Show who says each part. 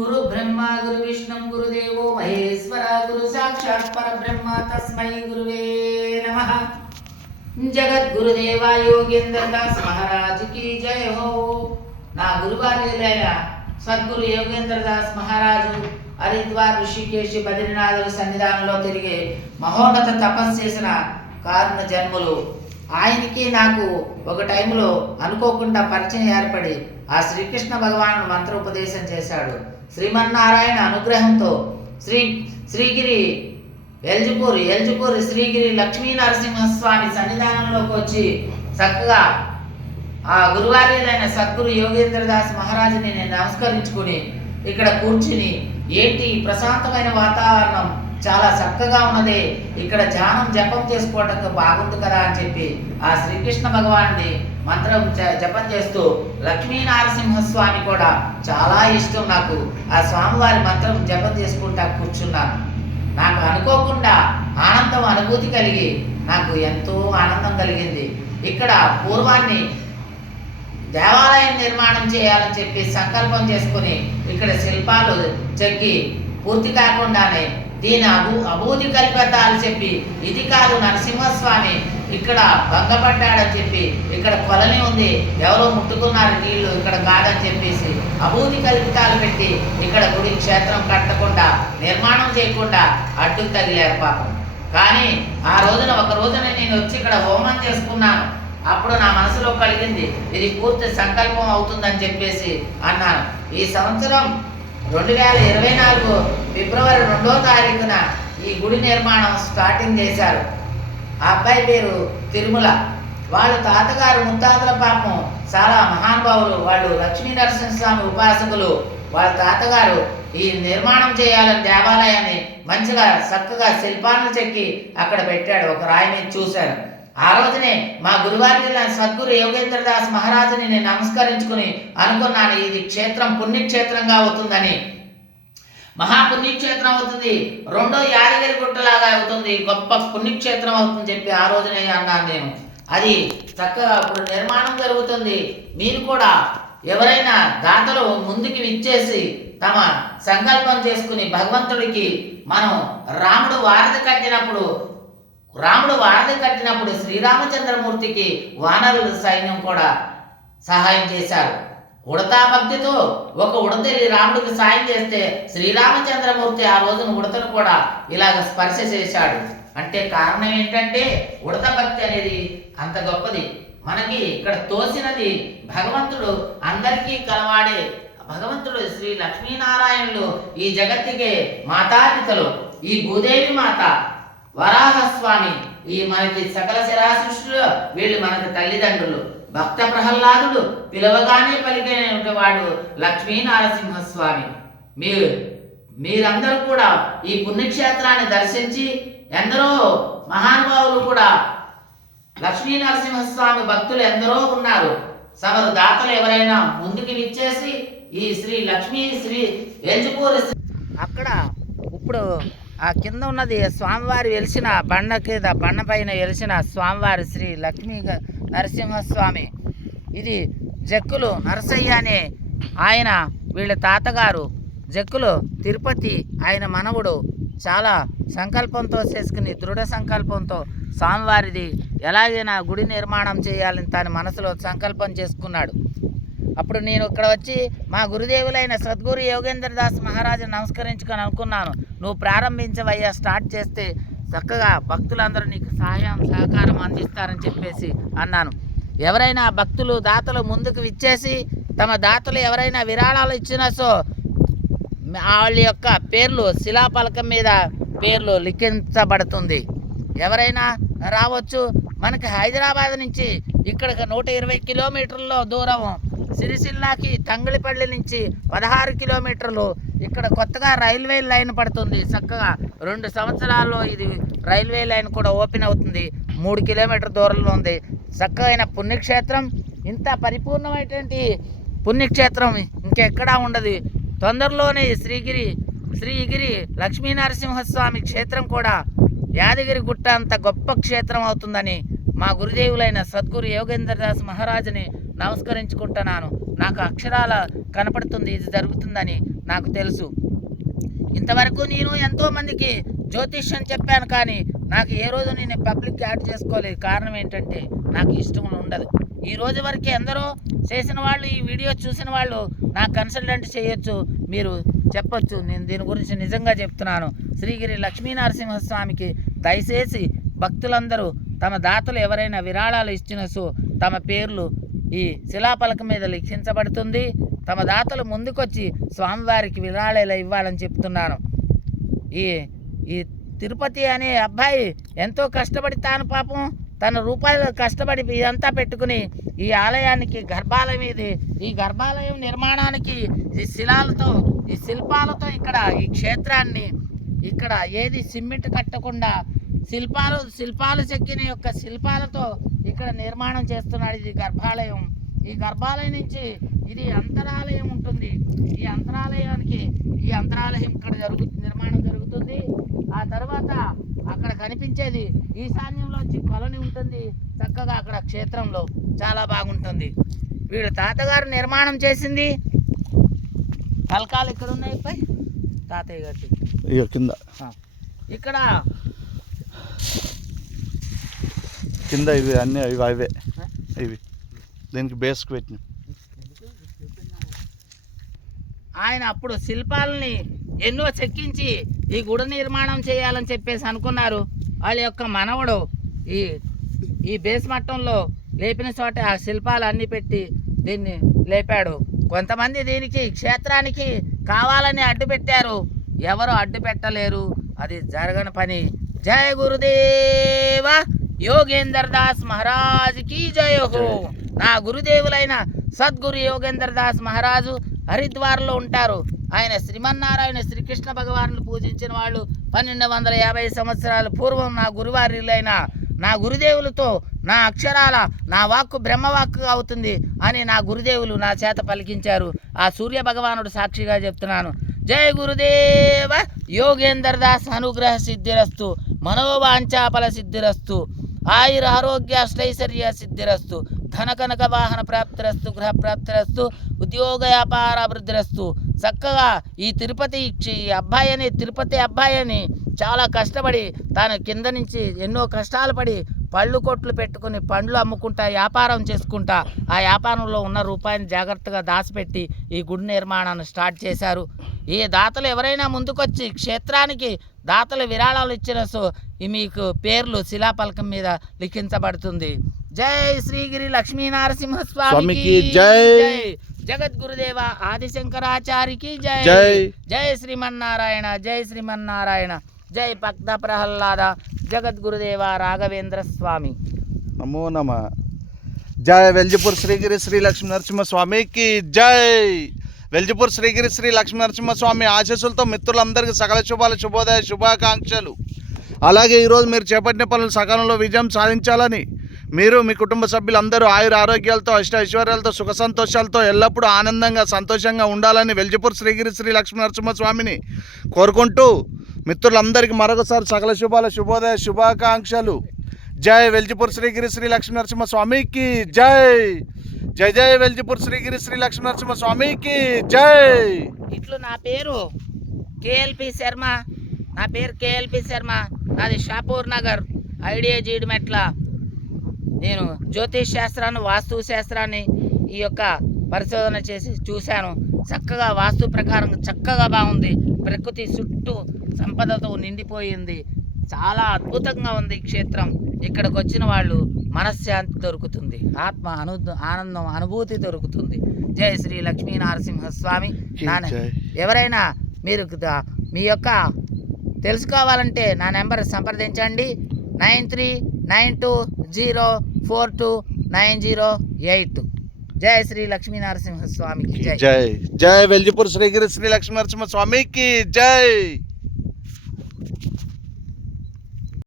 Speaker 1: గురు బ్రహ్మ గురు విష్ణు గురుదేవో మహేశ్వర గురు సాక్షాత్ పరబ్రహ్మ తస్మై గురువే నమ గురుదేవా యోగేంద్ర దాస్ మహారాజ్ కి జయ హో నా గురువార్యులైన సద్గురు యోగేంద్ర దాస్ మహారాజు హరిద్వార్ ఋషికేశి బద్రీనాథుల సన్నిధానంలో తిరిగే మహోన్నత తపస్సు చేసిన కారుణ జన్మలు ఆయనకి నాకు ఒక టైంలో అనుకోకుండా పరిచయం ఏర్పడి ఆ శ్రీకృష్ణ భగవాను మంత్రోపదేశం చేశాడు శ్రీమన్నారాయణ అనుగ్రహంతో శ్రీ శ్రీగిరి ఎల్జిపూరి ఎల్జిపూరి శ్రీగిరి లక్ష్మీ నరసింహస్వామి సన్నిధానంలోకి వచ్చి చక్కగా ఆ గురువార్యులైన సద్గురు దాస్ మహారాజుని నేను నమస్కరించుకుని ఇక్కడ కూర్చుని ఏంటి ప్రశాంతమైన వాతావరణం చాలా చక్కగా ఉన్నది ఇక్కడ ధ్యానం జపం చేసుకోవటం బాగుంది కదా అని చెప్పి ఆ శ్రీకృష్ణ భగవాన్ని మంత్రం జపం చేస్తూ లక్ష్మీనరసింహస్వామి కూడా చాలా ఇష్టం నాకు ఆ స్వామివారి మంత్రం జపం చేసుకుంటా కూర్చున్నాను నాకు అనుకోకుండా ఆనందం అనుభూతి కలిగి నాకు ఎంతో ఆనందం కలిగింది ఇక్కడ పూర్వాన్ని దేవాలయం నిర్మాణం చేయాలని చెప్పి సంకల్పం చేసుకుని ఇక్కడ శిల్పాలు చెక్కి పూర్తి కాకుండానే దీని అభూ అభూతి కల్పెత్తాలని చెప్పి ఇది కాదు నరసింహస్వామి ఇక్కడ భంగపడ్డాడని చెప్పి ఇక్కడ కొలని ఉంది ఎవరో ముట్టుకున్నారు నీళ్లు ఇక్కడ కాదని చెప్పేసి అభూతి కల్పితాలు పెట్టి ఇక్కడ గుడి క్షేత్రం కట్టకుండా నిర్మాణం చేయకుండా అడ్డు తగిలేరు పాపం కానీ ఆ రోజున ఒక రోజున నేను వచ్చి ఇక్కడ హోమం చేసుకున్నాను అప్పుడు నా మనసులో కలిగింది ఇది పూర్తి సంకల్పం అవుతుందని చెప్పేసి అన్నాను ఈ సంవత్సరం రెండు వేల ఇరవై నాలుగు ఫిబ్రవరి రెండో తారీఖున ఈ గుడి నిర్మాణం స్టార్టింగ్ చేశారు ఆ అబ్బాయి పేరు తిరుమల వాళ్ళ తాతగారు ముత్తాతల పాపం చాలా మహానుభావులు వాళ్ళు లక్ష్మీ నరసింహస్వామి ఉపాసకులు వాళ్ళ తాతగారు ఈ నిర్మాణం చేయాలని దేవాలయాన్ని మంచిగా చక్కగా శిల్పాలను చెక్కి అక్కడ పెట్టాడు ఒక రాయి చూశాను ఆ రోజునే మా గురువారి జిల్లా సద్గురు యోగేంద్రదాస్ మహారాజుని నేను నమస్కరించుకుని అనుకున్నాను ఇది క్షేత్రం పుణ్యక్షేత్రంగా అవుతుందని మహాపుణ్యక్షేత్రం అవుతుంది రెండో యాదగిరి గుట్టలాగా అవుతుంది గొప్ప పుణ్యక్షేత్రం అవుతుంది చెప్పి ఆ రోజునే అన్నాను నేను అది చక్కగా అప్పుడు నిర్మాణం జరుగుతుంది మీరు కూడా ఎవరైనా దాతలు ముందుకి విచ్చేసి తమ సంకల్పం చేసుకుని భగవంతుడికి మనం రాముడు వారధి కట్టినప్పుడు రాముడు వారధి కట్టినప్పుడు శ్రీరామచంద్రమూర్తికి వానరుల సైన్యం కూడా సహాయం చేశారు ఉడతా భక్తితో ఒక ఉడతెల్లి రాముడికి సాయం చేస్తే శ్రీరామచంద్రమూర్తి ఆ రోజున ఉడతను కూడా ఇలాగ స్పర్శ చేశాడు అంటే కారణం ఏంటంటే ఉడత భక్తి అనేది అంత గొప్పది మనకి ఇక్కడ తోసినది భగవంతుడు అందరికీ కలవాడే భగవంతుడు శ్రీ లక్ష్మీనారాయణులు ఈ జగత్తికే మాతాపితలు ఈ భూదేవి మాత వరాహస్వామి ఈ మనకి సకల శిరాశిష్యులు వీళ్ళు మనకి తల్లిదండ్రులు భక్త ప్రహ్లాదుడు పిలవగానే పలికైన వాడు లక్ష్మీ నారసింహస్వామి మీరు మీరందరూ కూడా ఈ పుణ్యక్షేత్రాన్ని దర్శించి ఎందరో మహానుభావులు కూడా లక్ష్మీ నరసింహస్వామి భక్తులు ఎందరో ఉన్నారు సమరు దాతలు ఎవరైనా ముందుకి విచ్చేసి ఈ శ్రీ లక్ష్మీ శ్రీ ఎంచుకోరు అక్కడ ఇప్పుడు ఆ కింద ఉన్నది స్వామివారి వెలిసిన బండ కింద బండ పైన వెలిసిన స్వామివారి శ్రీ లక్ష్మీ నరసింహస్వామి ఇది జక్కులు నరసయ్య అనే ఆయన వీళ్ళ తాతగారు జక్కులు తిరుపతి ఆయన మనవుడు చాలా సంకల్పంతో చేసుకుని దృఢ సంకల్పంతో స్వామివారిది ఎలాగైనా గుడి నిర్మాణం చేయాలని తన మనసులో సంకల్పం చేసుకున్నాడు అప్పుడు నేను ఇక్కడ వచ్చి మా గురుదేవులైన సద్గురు యోగేంద్రదాస్ దాస్ మహారాజు నమస్కరించుకొని అనుకున్నాను నువ్వు ప్రారంభించవయ్యా స్టార్ట్ చేస్తే చక్కగా భక్తులందరూ నీకు సహాయం సహకారం అందిస్తారని చెప్పేసి అన్నాను ఎవరైనా భక్తులు దాతలు ముందుకు విచ్చేసి తమ దాతలు ఎవరైనా విరాళాలు ఇచ్చినా సో వాళ్ళ యొక్క పేర్లు శిలాపలకం మీద పేర్లు లిఖించబడుతుంది ఎవరైనా రావచ్చు మనకి హైదరాబాద్ నుంచి ఇక్కడికి నూట ఇరవై కిలోమీటర్ల దూరం సిరిసిల్లాకి తంగిలిపల్లి నుంచి పదహారు కిలోమీటర్లు ఇక్కడ కొత్తగా రైల్వే లైన్ పడుతుంది చక్కగా రెండు సంవత్సరాల్లో ఇది రైల్వే లైన్ కూడా ఓపెన్ అవుతుంది మూడు కిలోమీటర్ దూరంలో ఉంది చక్కగా పుణ్యక్షేత్రం ఇంత పరిపూర్ణమైనటువంటి పుణ్యక్షేత్రం ఇంకెక్కడా ఉండదు తొందరలోనే శ్రీగిరి శ్రీగిరి లక్ష్మీనరసింహస్వామి క్షేత్రం కూడా యాదగిరి గుట్ట అంత గొప్ప క్షేత్రం అవుతుందని మా గురుదేవులైన సద్గురు యోగేంద్రదాస్ మహారాజుని నమస్కరించుకుంటున్నాను నాకు అక్షరాల కనపడుతుంది ఇది జరుగుతుందని నాకు తెలుసు ఇంతవరకు నేను ఎంతోమందికి జ్యోతిష్యం చెప్పాను కానీ నాకు ఏ రోజు నేను పబ్లిక్ యాడ్ చేసుకోలేదు కారణం ఏంటంటే నాకు ఇష్టం ఉండదు ఈ రోజు వరకు ఎందరో చేసిన వాళ్ళు ఈ వీడియో చూసిన వాళ్ళు నా కన్సల్టెంట్ చేయొచ్చు మీరు చెప్పొచ్చు నేను దీని గురించి నిజంగా చెప్తున్నాను శ్రీగిరి లక్ష్మీనరసింహస్వామికి దయచేసి భక్తులందరూ తమ దాతలు ఎవరైనా విరాళాలు ఇచ్చినసు తమ పేర్లు ఈ శిలాపలక మీద లిఖించబడుతుంది తమ దాతలు ముందుకొచ్చి స్వామివారికి విరాళేలా ఇవ్వాలని చెప్తున్నాను ఈ ఈ తిరుపతి అనే అబ్బాయి ఎంతో కష్టపడి తాను పాపం తన రూపాయలు కష్టపడి ఇదంతా పెట్టుకుని ఈ ఆలయానికి గర్భాలయం ఇది ఈ గర్భాలయం నిర్మాణానికి ఈ శిలాలతో ఈ శిల్పాలతో ఇక్కడ ఈ క్షేత్రాన్ని ఇక్కడ ఏది సిమెంట్ కట్టకుండా శిల్పాలు శిల్పాలు చెక్కిన యొక్క శిల్పాలతో ఇక్కడ నిర్మాణం చేస్తున్నాడు ఇది గర్భాలయం ఈ గర్భాలయం నుంచి ఇది అంతరాలయం ఉంటుంది ఈ అంతరాలయానికి ఈ అంతరాలయం ఇక్కడ జరుగుతుంది నిర్మాణం జరుగుతుంది ఆ తర్వాత అక్కడ కనిపించేది ఈశాన్యంలో వచ్చి కొలని ఉంటుంది చక్కగా అక్కడ క్షేత్రంలో చాలా బాగుంటుంది వీడు తాతగారు నిర్మాణం చేసింది తలకాలు ఇక్కడ ఉన్నాయి పై తాతయ్య గారికి కింద ఇక్కడ
Speaker 2: కింద ఇవి అన్నీ అవి అవే ఇవి దీనికి బేస్ పెట్టిన
Speaker 1: ఆయన అప్పుడు శిల్పాలని ఎన్నో చెక్కించి ఈ గుడి నిర్మాణం చేయాలని చెప్పేసి అనుకున్నారు వాళ్ళ యొక్క మనవడు ఈ ఈ బేస్ మట్టంలో లేపిన చోట ఆ శిల్పాలు అన్ని పెట్టి దీన్ని లేపాడు కొంతమంది దీనికి క్షేత్రానికి కావాలని అడ్డు పెట్టారు ఎవరు అడ్డు పెట్టలేరు అది జరగని పని జయ గురుదేవా యోగేందర్ దాస్ మహారాజ్ కీ జయ హో నా గురుదేవులైన సద్గురు యోగేందర్ దాస్ మహారాజు హరిద్వార్లో ఉంటారు ఆయన శ్రీమన్నారాయణ శ్రీకృష్ణ భగవాను పూజించిన వాళ్ళు పన్నెండు వందల యాభై సంవత్సరాల పూర్వం నా గురువారిలైన నా గురుదేవులతో నా అక్షరాల నా వాక్కు బ్రహ్మవాక్కు అవుతుంది అని నా గురుదేవులు నా చేత పలికించారు ఆ సూర్య భగవానుడు సాక్షిగా చెప్తున్నాను జయ గురుదేవ యోగేందర్ దాస్ అనుగ్రహ సిద్ధిరస్తు మనోవాంఛాపల సిద్ధిరస్తు ఆయుర ఆరోగ్యాష్టైశ్వర్య సిద్ధిరస్తు కనక వాహన ప్రాప్తిరస్తు గృహ ప్రాప్తిరస్తు ఉద్యోగ వ్యాపార అభివృద్ధిరస్తు చక్కగా ఈ తిరుపతి ఈ అబ్బాయిని తిరుపతి అబ్బాయిని చాలా కష్టపడి తాను కింద నుంచి ఎన్నో కష్టాలు పడి పళ్ళు కొట్లు పెట్టుకుని పండ్లు అమ్ముకుంటా వ్యాపారం చేసుకుంటా ఆ వ్యాపారంలో ఉన్న రూపాయిని జాగ్రత్తగా దాచిపెట్టి ఈ గుడి నిర్మాణాన్ని స్టార్ట్ చేశారు ఈ దాతలు ఎవరైనా ముందుకొచ్చి క్షేత్రానికి దాతలు విరాళాలు ఇచ్చిన సో మీకు పేర్లు శిలాపలకం మీద లిఖించబడుతుంది జై శ్రీగిరి లక్ష్మీనరసింహస్వామికి జై జగద్గురుదేవ ఆదిశంకరాచారికి జై జై శ్రీమన్నారాయణ జై శ్రీమన్నారాయణ జై భక్త ప్రహ్లాద జగద్గురుదేవ రాఘవేంద్ర స్వామి
Speaker 2: నమో నమ జయ వెల్జిపూర్ శ్రీగిరి శ్రీ లక్ష్మీ నరసింహస్వామికి జై వెల్జిపూర్ శ్రీగిరి శ్రీ లక్ష్మీ నరసింహస్వామి ఆశీస్సులతో మిత్రులందరికీ సకల శుభాలు శుభోదయ శుభాకాంక్షలు అలాగే ఈరోజు మీరు చేపట్టిన పనులు సకాలంలో విజయం సాధించాలని మీరు మీ కుటుంబ సభ్యులందరూ ఆయుర ఆరోగ్యాలతో అష్ట ఐశ్వర్యాలతో సుఖ సంతోషాలతో ఎల్లప్పుడూ ఆనందంగా సంతోషంగా ఉండాలని వెల్జిపూర్ శ్రీగిరి శ్రీ లక్ష్మీ నరసింహస్వామిని కోరుకుంటూ మిత్రులందరికీ మరొకసారి సకల శుభాల శుభోదయ శుభాకాంక్షలు జై వెల్జిపూర్ శ్రీగిరి శ్రీ లక్ష్మీ నరసింహ స్వామికి జై జై జై వెల్జిపూర్ శ్రీగిరి శ్రీ లక్ష్మీ నరసింహ స్వామికి జై
Speaker 1: ఇట్లు నా పేరు కేఎల్పి శర్మ నా పేరు కేఎల్పి శర్మ నాది షాపూర్ నగర్ ఐడియా జీడిమెట్ల నేను జ్యోతిష్ శాస్త్రాన్ని వాస్తు శాస్త్రాన్ని ఈ యొక్క పరిశోధన చేసి చూశాను చక్కగా వాస్తు ప్రకారం చక్కగా బాగుంది ప్రకృతి చుట్టూ సంపదతో నిండిపోయింది చాలా అద్భుతంగా ఉంది ఈ క్షేత్రం ఇక్కడికి వచ్చిన వాళ్ళు మనశ్శాంతి దొరుకుతుంది ఆత్మ అను ఆనందం అనుభూతి దొరుకుతుంది జయ శ్రీ లక్ష్మీ నరసింహస్వామి నాన్న ఎవరైనా మీరు మీ యొక్క తెలుసుకోవాలంటే నా నెంబర్ సంప్రదించండి nine three nine two zero four two nine zero eight जय श्री लक्ष्मी नारसिंह स्वामी की जय
Speaker 2: जय जय बेलजीपुर श्री श्री लक्ष्मी नरसिंह स्वामी की जय